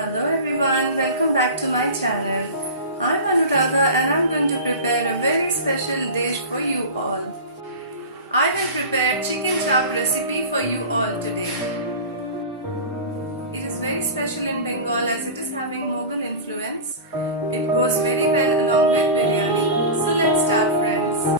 Hello everyone, welcome back to my channel. I'm Anuradha and I'm going to prepare a very special dish for you all. I will prepare chicken chop recipe for you all today. It is very special in Bengal as it is having Mughal influence. It goes very well along with biryani. So let's start, friends.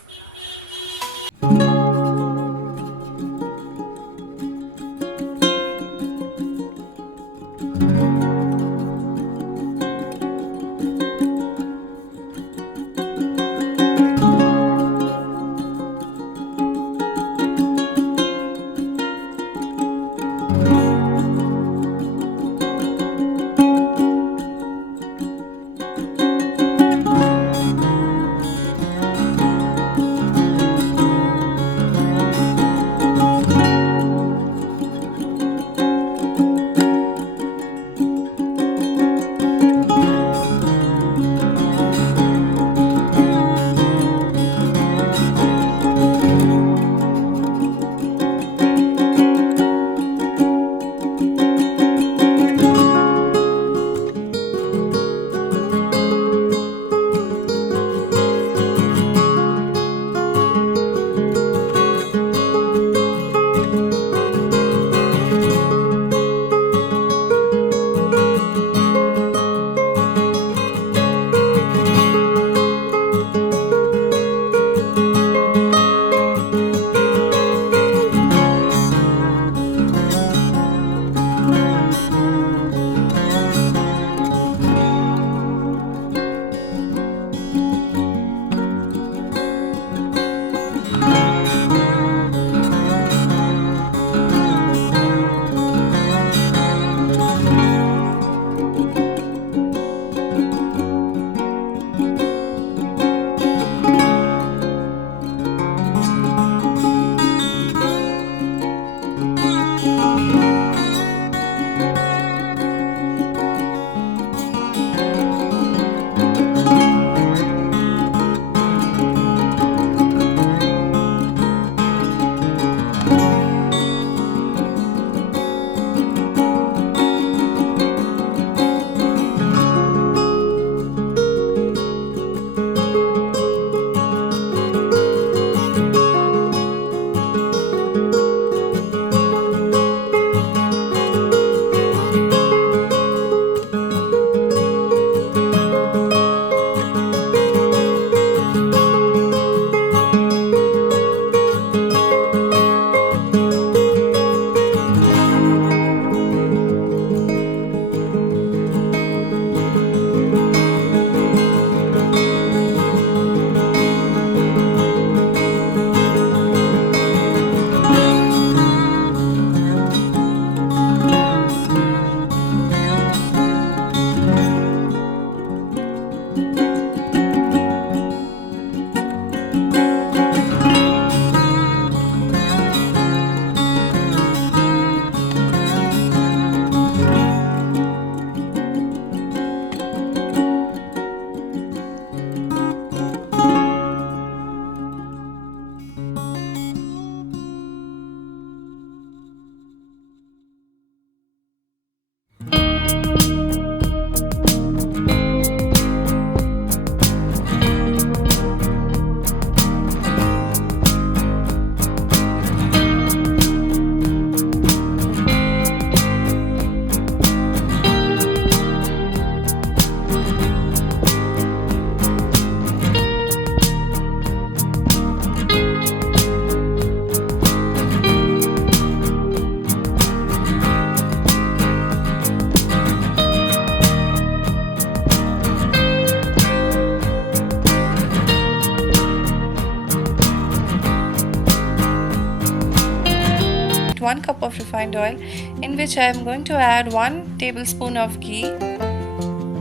One cup of refined oil in which I am going to add 1 tablespoon of ghee.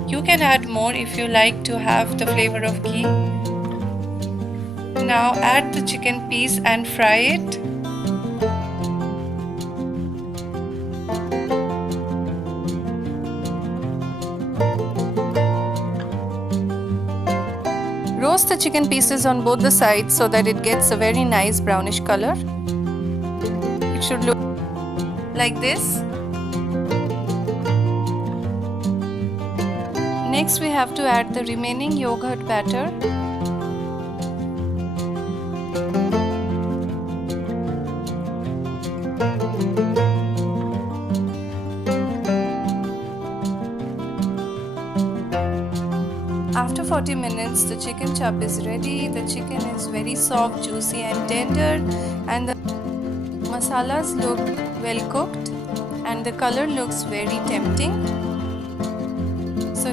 You can add more if you like to have the flavor of ghee. Now add the chicken piece and fry it. Roast the chicken pieces on both the sides so that it gets a very nice brownish color. It should look like this. Next we have to add the remaining yogurt batter. After 40 minutes, the chicken chop is ready. The chicken is very soft, juicy and tender, and the masalas look well cooked and the color looks very tempting. So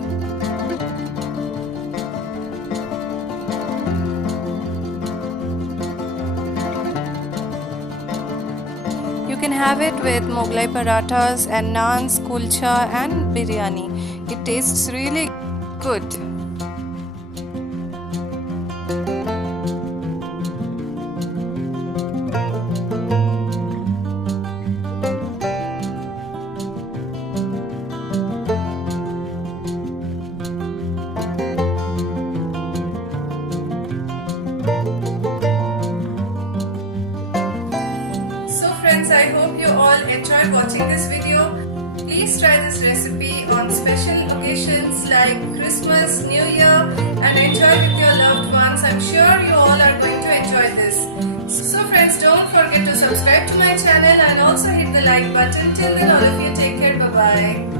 you can have it with Mughlai parathas and naans, kulcha and biryani. It tastes really good. Friends, I hope you all enjoyed watching this video. Please try this recipe on special occasions like Christmas, New Year, and enjoy with your loved ones. I'm sure you all are going to enjoy this. So friends, don't forget to subscribe to my channel and also hit the like button. Till then, all of you take care. Bye-bye.